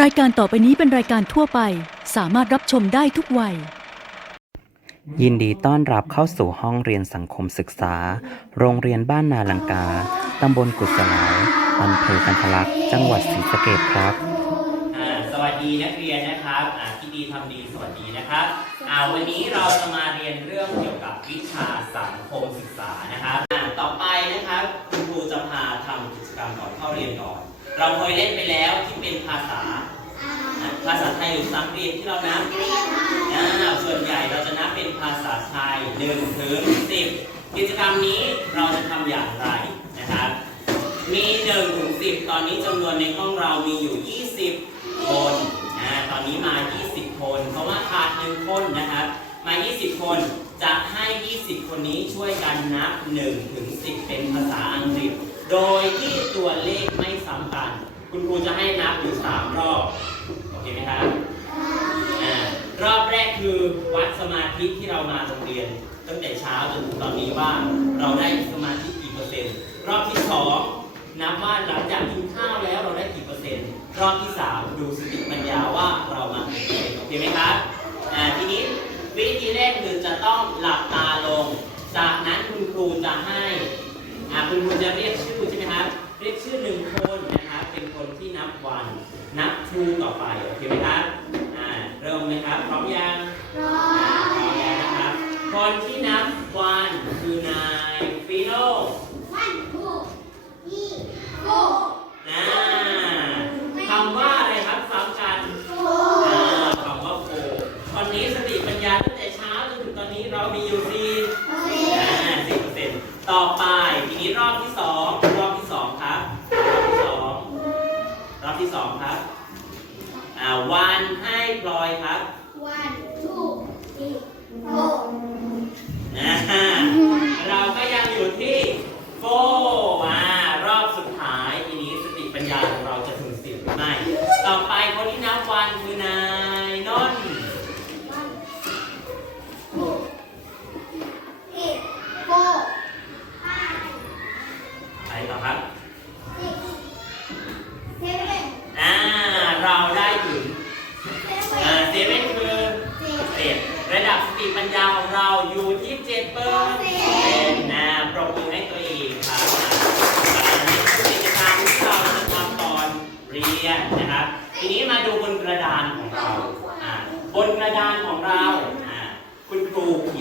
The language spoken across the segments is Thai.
รายการต่อไปนี้เป็นรายการทั่วไป สามารถรับชมได้ทุกวัย ยินดีต้อนรับเข้าสู่ห้องเรียนสังคมศึกษา โรงเรียนบ้านนาลังกา ตำบลกุศลายอำเภอกันทะลักจังหวัดศรีสะเกษครับ อ่าสวัสดีนักเรียนนะครับอ่าคิดดีทำดีสวัสดีนะครับอ่าวันนี้เราจะมาเรียนเรื่องเกี่ยวกับวิชาสังคมศึกษานะครับอ่าต่อไปนะครับ คุณครูจะพาทำกิจกรรมก่อนเข้าเรียนก่อน เราเคยเล่นไปแล้วที่เป็นภาษา ภาษาไทยหรือภาษาอังกฤษที่เรานับอ่าส่วนใหญ่เราจะนับเป็นภาษาไทย1ถึง10กิจกรรมนี้เราจะทำอย่างไรนะครับ มี1ถึง10ตอนนี้จำนวนในห้องเรามีอยู่20คนนะตอนนี้มา 20 คน เพราะว่าขาดหนึ่งคนนะครับ มา 20 คนจะให้ 20 คนนี้ช่วยกันนับ1ถึง10 เป็นภาษาอังกฤษ โดยที่ตัวเลขไม่ซ้ำกัน คุณครูจะให้นับอยู่ 3 รอบ โอเคไหมครับรอบแรกคือวัดสมาธิที่เรามาโรงเรียน ตั้งแต่เช้าจนถึงตอนนี้ว่าเราได้สมาธิกี่เปอร์เซ็นต์ รอบที่สองนับว่าหลังจากกินข้าวแล้วเราได้กี่เปอร์เซ็นต์ รอบที่สามดูสติปัญญาว่าเรามากี่เปอร์เซ็นต์โอเคไหมครับทีนี้วิธีแรกคือจะต้องหลับตาลง จากนั้นคุณครูจะให้ คุณครูจะเรียกชื่อใช่ไหมครับ เรียกชื่อหนึ่งคนนะครับ เป็นคนที่นับวัน นับทูต่อไป โอเคไหมครับ อ่า เริ่มไหมครับ พร้อมยัง พร้อมแล้วนะครับ คนที่นับวันคือนายฟิโนนะคำว่าอะไรครับซ้ำกันอ่าคำว่าโฟตอนนี้สติปัญญาตั้งแต่เช้าจนถึงตอนนี้เรามีอยู่สี่อ่าสี่เปอร์เซ็นต์ต่อไปทีนี้รอบที่สองรอบที่สองครับรอบที่สองรอบที่ส องครับอ่าวันให้พลอยครับนะฮะเราก็ยังอยู่ที่โฟอ่า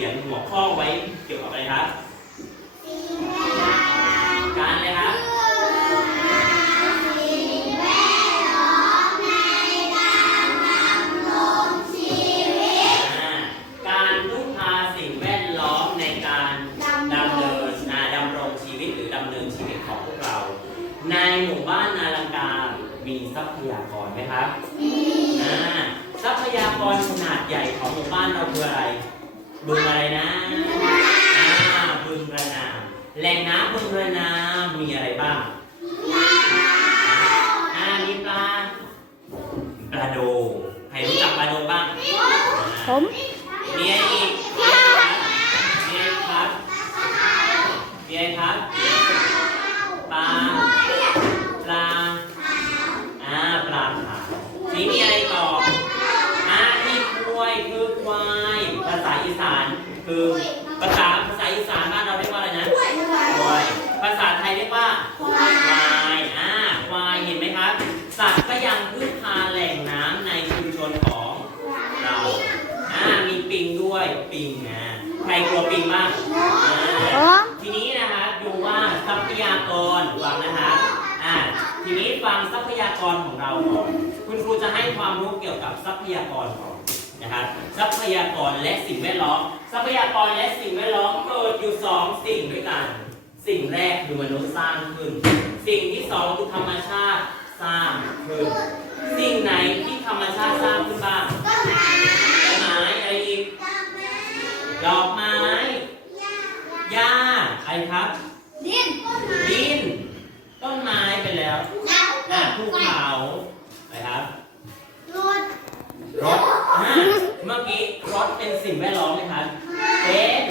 ขียนหัวข้อไว้เกี่ยวกับอะไรครับ การอะไรครับอ่าการพึ่งพาสิ่งแวดล้อมในการดำเนินอ่าดำรงชีวิตหรือดำเนินชีวิตของพวกเรา ในหมู่บ้านนาลังกา มีทรัพยากรไหมครับ อ่าทรัพยากรขนาดใหญ่ของหมู่บ้านเราคืออะไร บึงอะไรนะอ่าบึงระนาม แหล่งน้ำบึงระนามมีอะไรบ้างอ่ามีปลา ปลาโดใครรู้จักปลาโดบ้างผมมีอะไรอีกมีอะไรครับมีอะไรครับ ปลา ปลา อ่า ปลาขาวนี่มีอะไร คือภาษาภาษาอีสานบ้านเราเรียกว่าอะไรนะควายภาษาไทยเรียกว่าควายอ่าควายเห็นไหมครับ สัตว์ก็ยังพึ่งพาแหล่งน้ำในชุมชนของเราอ่ามีปิงด้วยปิงนะใครกลัวปิงบ้างอ่าทีนี้นะครับดูว่าทรัพยากรฟังนะครับอ่าทีนี้ฟังทรัพยากรของเราก่อนคุณครูจะให้ความรู้เกี่ยวกับทรัพยากรก่อน นะครับทรัพยากรและสิ่งแวดล้อม ทรัพยากรและสิ่งแวดล้อมเกิดอยู่สองสิ่งด้วยกัน สิ่งแรกคือมนุษย์สร้างขึ้น สิ่งที่สองคือธรรมชาติสร้างขึ้น สิ่งไหนที่ธรรมชาติสร้างขึ้นบ้างต้นไม้อะไรอีกดอกไม้หญ้าอะไรครับ ดินต้นไม้ไปแล้วอะภูเขาอะไรครับ รถอะเมื่อกี้รถ เป็นสิ่งแวดล้อมไหมครับเป็น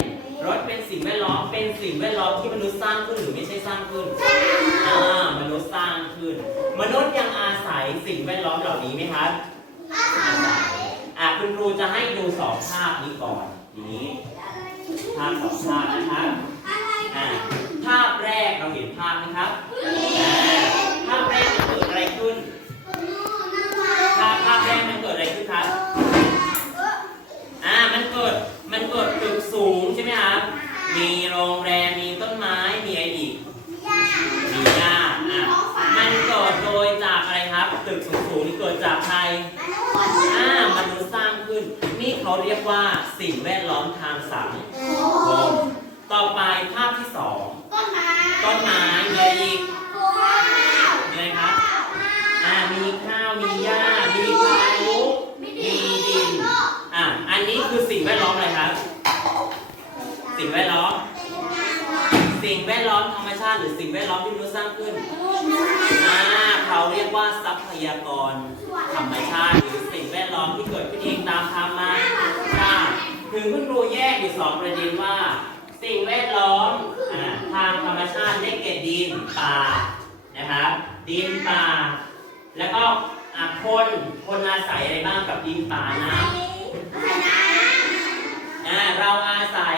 รถเป็นสิ่งแวดล้อม เป็นสิ่งแวดล้อมที่มนุษย์สร้างขึ้นหรือไม่ใช่สร้างขึ้นอ่ามนุษย์สร้างขึ้น มนุษย์ยังอาศัยยสิ่งแวดล้อมเหล่านี้ไหมครับอาศัยอะคุณครูจะให้ดูสองภาพนี้ก่อนทีนี้ภาพสองภาพนะครับอ่าภาพแรกเราเห็นภาพไหมครับอ่าภาพแรกมันเกิดอะไรขึ้นภาพภาพแรกมันเกิดอะไรขึ้นครับ อ่า มันเกิด มันเกิดตึกสูงใช่ไหมครับ มีโรงแรม มีต้นไม้ มีอะไรอีก มีหญ้าอะมันเกิดโดยจากอะไรครับ ตึกสูงๆนี่เกิดจากใครอ่ามนุษย์สร้างขึ้น นี่เขาเรียกว่าสิ่งแวดล้อมทางสังคมต่อไปภาพที่สองต้นไม้มีอะไรอีก มีอะไรครับ อ่า มีข้าว มีหญ้า สิ่งแวดล้อม สิ่งแวดล้อมธรรมชาติ หรือสิ่งแวดล้อมที่มนุษย์สร้างขึ้นอ่าเขาเรียกว่าทรัพยากร ธรรมชาติ หรือสิ่งแวดล้อมที่เกิดขึ้นเองตามธรรมชาติถึงคุณครูแยกอยู่สองประเด็นว่า สิ่งแวดล้อมอทางธรรมชาติได้แก่ดินป่านะครับ ดินป่า แล้วก็คนคนอาศัยอะไรบ้างกับดินป่าน้ำเราอาศัย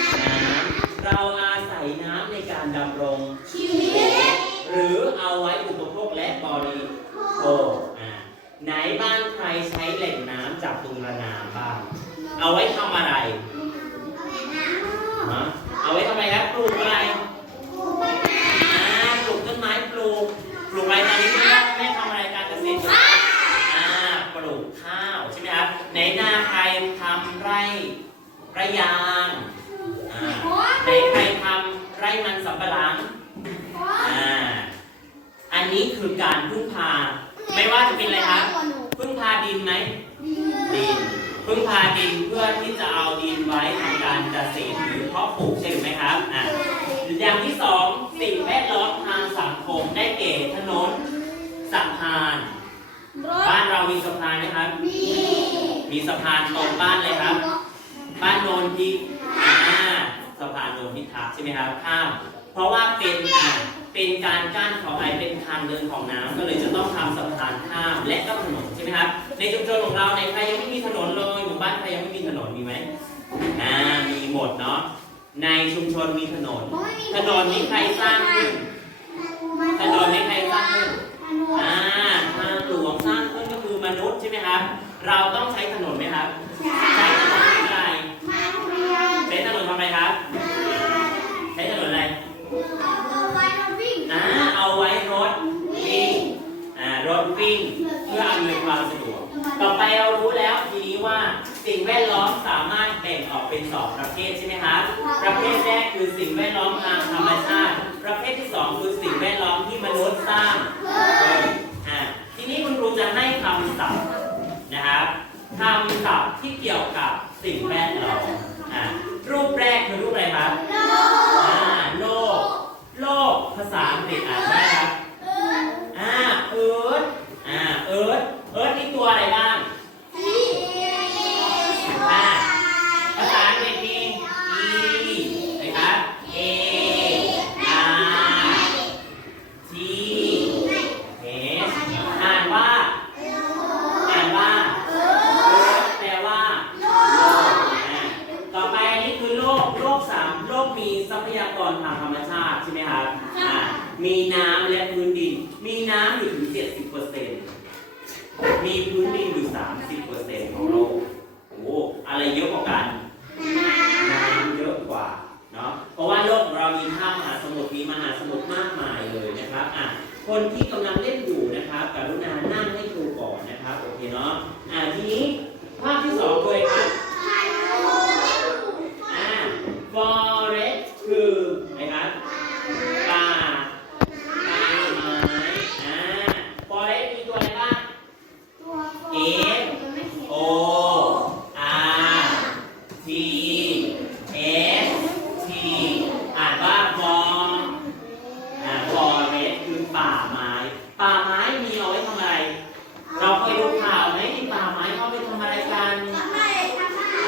ำเราอาศัยน้ำในการดำรง ชีวิต หรือเอาไว้อุปโภคและบริโภคอ่าไหนบ้านใครใช้แหล่งน้ำจากตุงระนามบ้างเอาไว้ทำอะไรฮะเอาไว้ทำอะไรครับปลูกอะไรปลูกต้นไม้ปลูกปลูกอะไรตอนนี้แม่แม่ทำอะไรการเกษตรอ่าปลูกข้าวใช่ไหมครับไหนนาใครทำไร่ไร่ยางาไหนใครทำไร่มันสำปะหลังอ่าอันนี้คือการพึ่งพา ไม่ว่าจะเป็นอะไรครับพึ่งพาดินไหมดินพึ่งพาดินเพื่อที่จะเอาดินไว้ทำการเกษตรหรือเพาะปลูกใช่ไหมครับอ่าอย่างที่สองสิ่งแวดล้อมทางสังคมได้แก่ถนนสะพานบ้านเรามีสะพานไหมครับ มีสะพานตรงบ้านเลยครับ บ้านโนนทิอ่า สะพานโนนทิทักใช่ไหมครับข้ามเพราะว่าเป็นอ่าเป็นการกั้นของไอเป็นทางเดินของน้ำก็เลยจะต้องทำสะพานข้ามและก็ถนนใช่ไหมครับในชุมชนของเราในใครยังไม่มีถนนเลยหมู่บ้านใครยังไม่มีถนนมีไหมอ่ามีหมดเนาะในชุมชนมีถนน ถนนนี้ใครสร้างขึ้นถนนนี้ใครสร้างขึ้นอ่าทางหลวงสร้างขึ้นก็คือมนุษย์ใช่ไหมครับ เราต้องใช้ถนนไหมครับ ใช้ถนนิ่งเพื่ออำนวยความสะดวก ต่อไปเรารู้แล้วทีนี้ว่าสิ่งแวดล้อมสามารถแบ่งออกเป็นสองประเภทใช่ไหมครับประเภทแรกคือสิ่งแวดล้อมทางธรรมชาติ ประเภทที่สองคือสิ่งแวดล้อมที่มนุษย์สร้างอ่าทีนี้คุณครูจะให้คำศัพท์นะครับคำศัพท์ที่เกี่ยวกับสิ่งแวดล้อมอ่ารูปแรกคือรูปอะไรครับอ่าโลก โลก ภาษาอังกฤษอ่านว่าอะไรครับ อ่า เอิร์ธ อ่าเอิร์ธเอิร์ธนี่ตัวอะไรบ้างอ่าภาษาอังกฤษมี E นะครับ A R T H อ่านว่า อ่านว่า Earth แปลว่าโลกอ่าต่อไปอันนี้คือโลก โลกสามโลกมีทรัพยากรทางธรรมชาติใช่ไหมครับอ่ามีน้ำและพื้นดิน มีน้ำอยู่ถึง มีพื้นดินอยู่ 30%ของโลก โอ้โหอะไรเยอะกว่ากัน น้ำเยอะกว่า เนาะ เพราะว่าโลกของเรามีท่ามหาสมุทร มีมหาสมุทรมากมายเลยนะครับ อะ คนที่กำลังเล่นอยู่นะครับกรุณานั่งให้ครูก่อนนะครับ โอเคเนาะ อ่าทีนี้ภาพที่สองเลยครับ อ่า forest คืออะไรครับ ป่า ป่าไม้ อ่า forest มีตัวอะไรบ้าง O R T S T อ่านว่าฟออ่า forest คือป่าไม้ ป่าไม้มีเอาไว้ทำอะไร เราเคยดูข่าวไหมที่ป่าไม้เขาไปทำอะไรกัน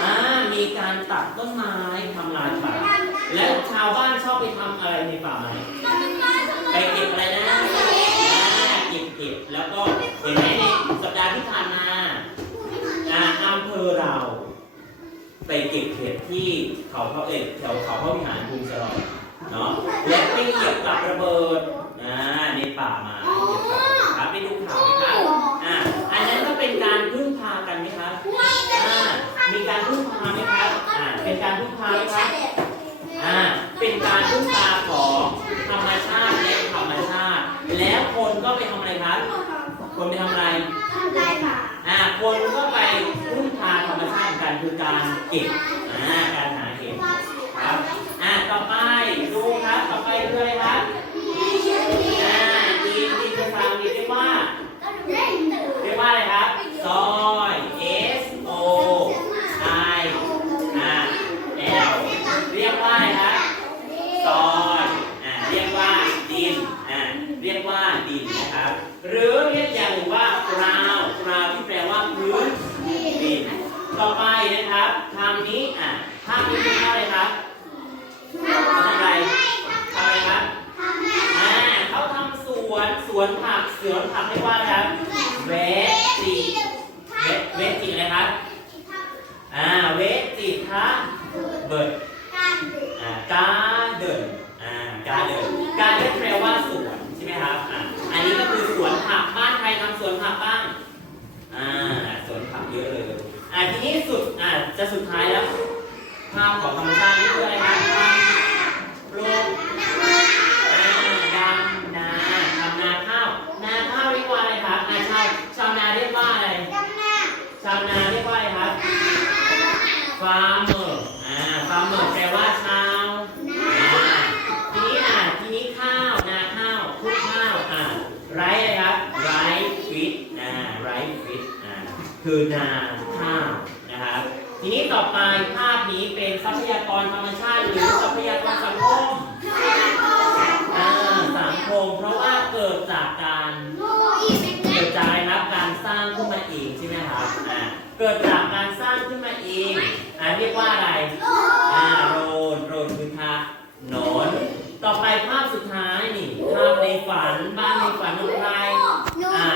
อ่า มีการตัดต้นไม้ทำลายป่า และชาวบ้านชอบไปทำอะไรในป่าไม้ ไปเก็บอะไรนะอ่าเก็บเห็ดแล้วก็ ไปเก็บเห็ดที่เขาเขาเอ็ดแถวเขาพระวิหารกรุงฉลองเนาะและไปเหยียบกับระเบิดอ่าในป่ามาเหยียบกับระเบิดครับไปดูข่าวไหมครับอ่าอันนั้นก็เป็นการพึ่งพากันไหมครับอ่ามีการพึ่งพาไหมครับอ่าเป็นการพึ่งพาไหมครับอ่าเป็นการพึ่งพาของธรรมชาติและธรรมชาติ แล้วคนก็ไปทำอะไรครับ คนไปทำอะไร อ่า คนก็ไปพึ่งพาธรรมชาติ การเก็บอ่าการหาเห็ดครับอะต่อไปดูครับ ต่อไปคืออะไรครับ อ่าดีดีภาษาอังกฤษเรียกว่า เรียกว่าอะไรครับ ซอย S O I อ่า L เรียกว่าอะไรครับ ซอยอ่า เรียกว่าดิน อ่า เรียกว่าดินนะครับ หรือเรียกอย่างหนึ่งว่ากราวกราวที่แปลว่าพื้นดิน ต่อไปนะครับคำนี้อ่าภาพนี้เป็นภาพอะไรครับทำอะไรทำอะไรครับอ่าเขาทำสวนสวนผักสวนผักเรียกว่าอะไรครับเวจิเวเวจิอะไรครับอ่าเวจิคะเบิร์ดอ่าการเดินอ่าการเดินการเดินแปลว่าสวนใช่ไหมครับอ่าอันนี้ก็คือสวนผักบ้านใครทำสวนผักบ้างอ่าสวนผักเยอะเลย อ่าทีนี้สุดอ่าจะสุดท้ายแล้ว ภาพของธรรมชาตินี่คืออะไรครับทำปลูกอ่าดำนาทำนาข้าวนาข้าวเรียกว่าอะไรครับอ่าชาวชาวนาเรียกว่าอะไรชาวนาเรียกว่าอะไรครับฟาร์มเมอร์อ่าฟาร์มเมอร์แปลว่าชาวทีนี้อะทีนี้ข้าวนาข้าวทุกข้าวอ่าไรอะไรครับไรฟิตอ่าไรฟิตอ่าคือนาข้าวนะครับ ทีนี้ต่อ ไปภาพนี้เป็นทรัพยากรธรรมชาติหรือทรัพยากรสังคมอ่าสังคมเพราะว่าเกิดจากการเกิดจากอะไรครับการสร้างขึ้นมาเองใช่ไหมครับอ่าเกิดจากการสร้างขึ้นมาเองอ่าเรียกว่าอะไรอ่าโรนโรนคือทาหนอน ต่อไปภาพสุดท้ายนี่ภาพในฝันบ้านในฝันของใคร อ่า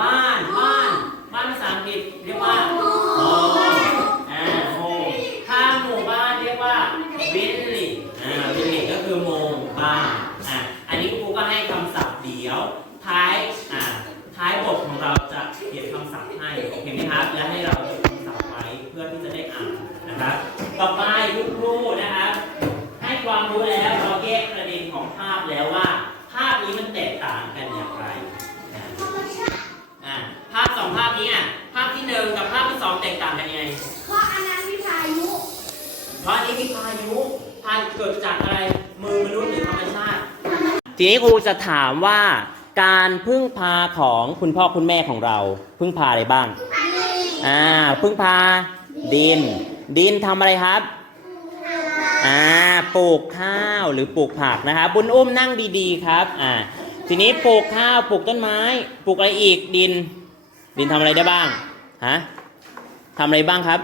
บ้าน บ้าน บ้านภาษาอังกฤษเรียกว่า home อ่า home ถ้าหมู่บ้านเรียกว่า village อ่า village ก็คือหมู่บ้าน อ่า อันนี้ครูก็ให้คำศัพท์เดียว ท้าย อ่า ท้ายบทของเราจะเขียนคำศัพท์ให้โอเคไห มครับ และให้เราจดคำศัพท์ไว้เพื่อที่จะได้อ่านนะครับ ต่อไปคุณครูนะครับให้ความรู้แล้วเราแยกประเด็นของภาพแล้วว่า ภาพนี้มันแตกต่างกันอย่างไรอ่าอ่าภาพสองภาพนี้อะภาพที่หนึ่งกับภาพที่สองแตกต่างกันยังไงเพราะอันนี้มีพายุพายุเกิดจากอะไรมือมนุษย์หรือธรรมชาติ ทีนี้ครูจะถามว่า การพึ่งพาของคุณพ่อคุณแม่ของเรา พึ่งพาอะไรบ้าง อ่าพึ่งพา ดิน ดินทำอะไรครับอ่าปลูกข้าวหรือปลูกผักนะครับบุญอุ้มนั่งดีๆครับอ่าทีนี้ปลูกข้าวปลูกต้นไม้ปลูกอะไรอีกดิน ดินทำอะไรได้บ้างฮะทำอะไรบ้างครับ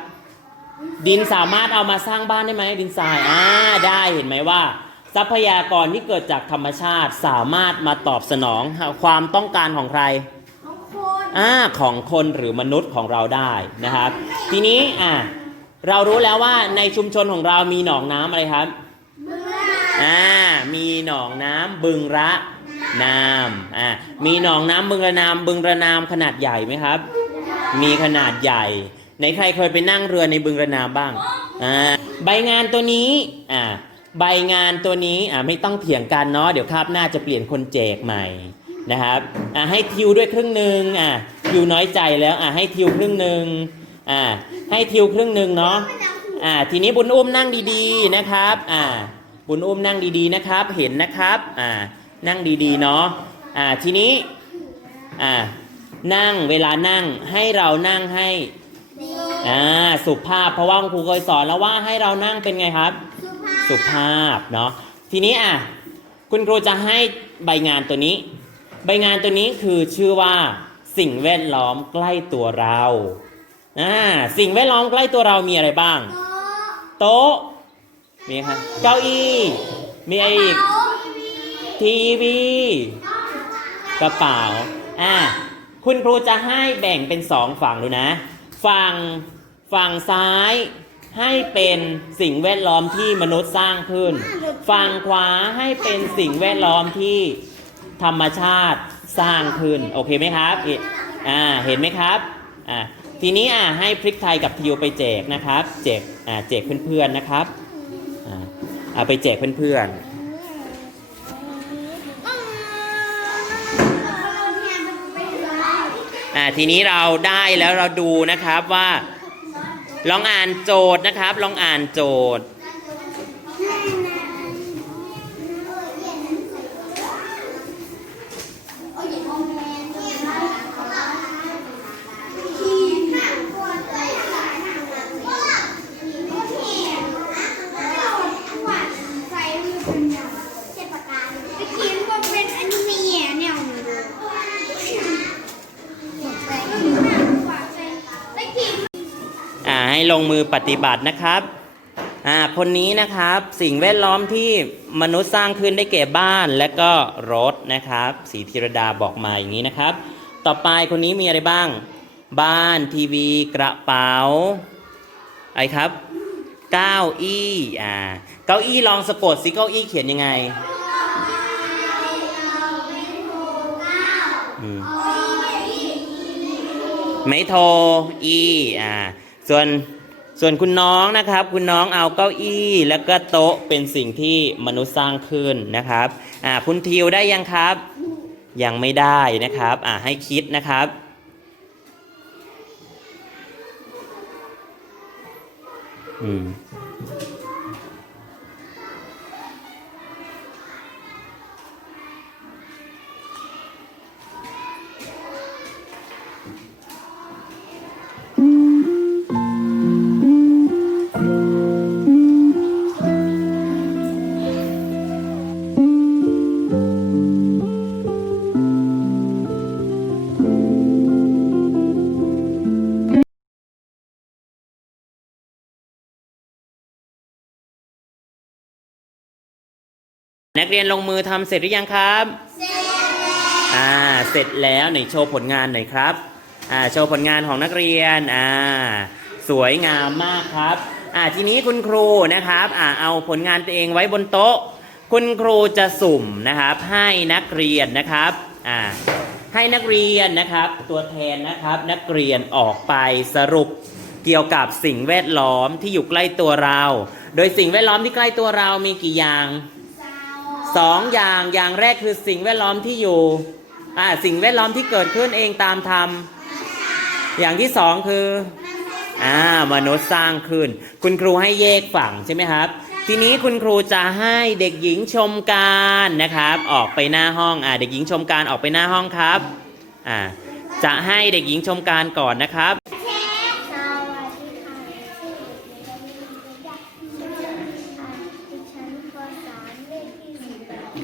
ดินสามารถเอามาสร้างบ้านได้ไหมดินทรายอ่าได้เห็นไหมว่า ทรัพยากรที่เกิดจากธรรมชาติสามารถมาตอบสนองความต้องการของใคร อ่าของคนหรือมนุษย์ของเราได้นะครับ ทีนี้อ่าเรารู้แล้วว่าในชุมชนของเรามีหนองน้ำอะไรครับอ่ามีหนองน้ำบึงระนามอ่ามีหนองน้ำบึงระนามบึงระนามขนาดใหญ่ไหมครับ มีขนาดใหญ่ในใครเคยไปนั่งเรือในบึงระนามบ้างอ่าใบงานตัวนี้อ่าใบงานตัวนี้อ่าไม่ต้องเถียงกันเนาะเดี๋ยวคาบหน้าจะเปลี่ยนคนแจกใหม่ นะครับอ่าให้ทิวด้วยครึ่งหนึ่งอ่าทิวน้อยใจแล้วอ่าให้ทิวครึ่งหนึ่งอ่าให้ทิวครึ่งหนึ่งเนาะอ่าทีนี้บุญอุ้มนั่งดีๆนะครับอ่าบุญอุ้มนั่งดีๆนะครับ เห็นนะครับอ่านั่งดีๆเนาะอ่าทีนี้อ่านั่งเวลานั่งให้เรานั่งให้อ่าสุภาพเพราะว่าคุณครูเคยสอนแล้วว่าให้เรานั่งเป็นไงครับ สุภาพเนาะทีนี้อะคุณครูจะให้ใบงานตัวนี้ ใบงานตัวนี้คือชื่อว่าสิ่งแวดล้อมใกล้ตัวเราอ่าสิ่งแวดล้อมใกล้ตัวเรามีอะไรบ้าง โต๊ะ มีครับเก้าอี้มีอะไรอีก ทีวี กระเป๋า อ่า คุณครูจะให้แบ่งเป็นสองฝั่งดูนะ ฝั่ง ฝั่งซ้ายให้เป็นสิ่งแวดล้อมที่มนุษย์สร้างขึ้น ฝั่งขวาให้เป็นสิ่งแวดล้อมที่ ธรรมชาติสร้างขึ้นโอเคไหมครับออ่าเห็นไหมครับอ่าทีนี้อ่าให้พริกไทยกับทิวไปแจกนะครับแจกอ่าแจกเพื่อนๆนะครับอ่าเอาไปแจกเพื่อนๆอ่าทีนี้เราได้แล้วเราดูนะครับว่า ลองอ่านโจทย์นะครับ ลองอ่านโจทย์ งมือปฏิบัตินะครับอ่าคนนี้นะครับสิ่งแวดล้อมที่มนุษย์สร้างขึ้นได้แก่บ้านและก็รถนะครับสีธีรดาบอกมาอย่างนี้นะครับ ต่อไปคนนี้มีอะไรบ้าง บ้านทีวีกระเป๋าอะไรครับเก้าอี้อ่าเก้าอี้ลองสะกดสิเก้าอี้เขียนยังไงอืมไม่โทรอีอ่าส่วน ส่วนคุณน้องนะครับ คุณน้องเอาเก้าอี้ แล้วก็โต๊ะเป็นสิ่งที่มนุษย์สร้างขึ้นนะครับอ่าคุณทิวได้ยังครับ ยังไม่ได้นะครับอ่าให้คิดนะครับอืม นักเรียนลงมือทำเสร็จหรือยังครับ เสร็จแล้วอ่าเสร็จแล้วไหนโชว์ผลงานหน่อยครับอ่าโชว์ผลงานของนักเรียนอ่าสวยงามมากครับอ่าทีนี้คุณครูนะครับอ่าเอาผลงานตัวเองไว้บนโต๊ะ คุณครูจะสุ่มนะครับ ให้นักเรียนนะครับอ่าให้นักเรียนนะครับ ตัวแทนนะครับนักเรียนออกไปสรุปเกี่ยวกับสิ่งแวดล้อมที่อยู่ใกล้ตัวเรา โดยสิ่งแวดล้อมที่ใกล้ตัวเรามีกี่อย่าง สองอย่างอย่างแรกคือสิ่งแวดล้อมที่อยู่อ่าสิ่งแวดล้อมที่เกิดขึ้นเองตามธรรม อย่างที่สองคืออ่ามนุษย์สร้างขึ้น คุณครูให้แยกฝั่งใช่ไหมครับ ทีนี้คุณครูจะให้เด็กหญิงชมการนะครับ ออกไปหน้าห้องอ่าเด็กหญิงชมการออกไปหน้าห้องครับอ่าจะให้เด็กหญิงชมการก่อนนะครับ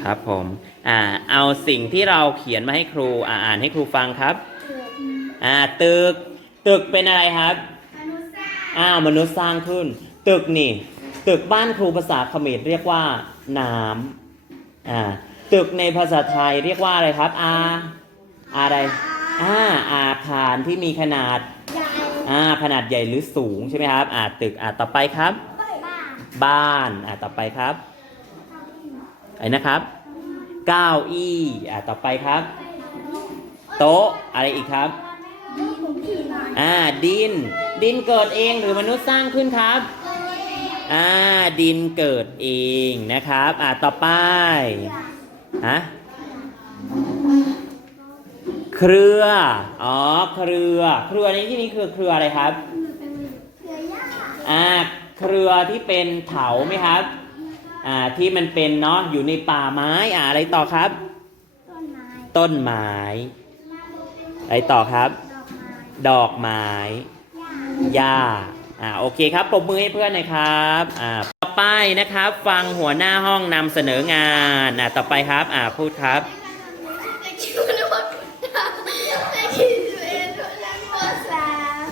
ครับผมอ่าเอาสิ่งที่เราเขียนมาให้ครูอ่าอ่านให้ครูฟังครับอ่าตึกตึกเป็นอะไรครับอ้าวมนุษย์สร้างขึ้น ตึกนี่ ตึกบ้านครูภาษาเขมรเรียกว่าน้ำอ่าตึกในภาษาไทยเรียกว่าอะไรครับอาอะไรอ่าอาคารที่มีขนาดอ่าขนาดใหญ่หรือสูงใช่ไหมครับอ่าตึกอ่าต่อไปครับ บ้านอ่าต่อไปครับ ไอ้นะครับเก้าอี้อ่าต่อไปครับ โต๊ะอะไรอีกครับอ่าดิน ดินเกิดเองหรือมนุษย์สร้างขึ้นครับอ่าดินเกิดเองนะครับอ่าต่อไปฮะเครือ อ๋อ เครือ เครือในที่นี้คือเครืออะไรครับ อ่า เครือที่เป็นเถาไหมครับ อ่าที่มันเป็นเนาะอยู่ในป่าไม้อ่าอะไรต่อครับต้นไม้อะไรต่อครับ ดอกไม้หญ้าอ่าโอเคครับปรบมือให้เพื่อนหน่อยครับอ่าต่อไปนะครับ ฟังหัวหน้าห้องนำเสนองานอ่าต่อไปครับอ่าพูดครับ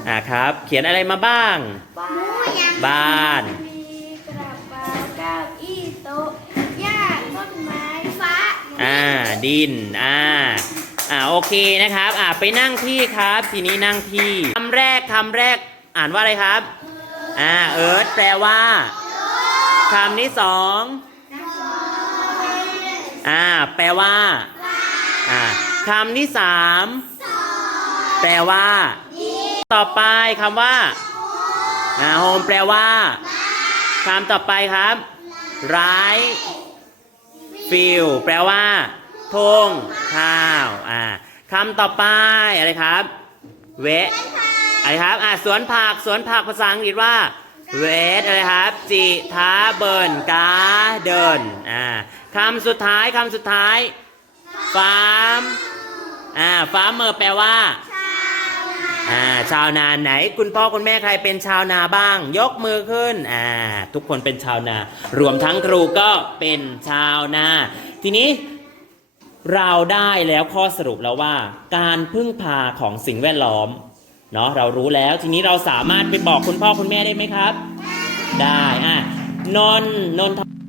อ่าครับ เขียนอะไรมาบ้าง บ้าน อ่าดินอ่าอ่าโอเคนะครับอ่าไปนั่งที่ครับ ทีนี้นั่งที่คำแรกคำแรกอ่านว่าอะไรครับอ่าเอิร์ธแปลว่าคำที่สองอ่าแปลว่าอ่าคำที่สามแปลว่า ต่อไปคำว่าอ่าโฮมแปลว่าคำต่อไปครับ right ฟิลแปลว่าทงข้าวอ่าคำต่อไปอะไรครับเวทอะไรครับอ่าสวนผักสวนผักภาษาอังกฤษว่าเวทอะไรครับ จิท้าเบิร์นกาเดินอ่าคำสุดท้ายคำสุดท้ายฟาร์มอ่าฟาร์มเมอร์แปลว่า อ่าชาวนาไหน คุณพ่อคุณแม่ใครเป็นชาวนาบ้าง ยกมือขึ้นอ่าทุกคนเป็นชาวนารวมทั้งครูก็เป็นชาวนา ทีนี้เราได้แล้วข้อสรุปแล้วว่า การพึ่งพาของสิ่งแวดล้อมเนาะเรารู้แล้วทีนี้เราสามารถไปบอกคุณพ่อคุณแม่ได้ไหมครับ ได้อะนนนนท์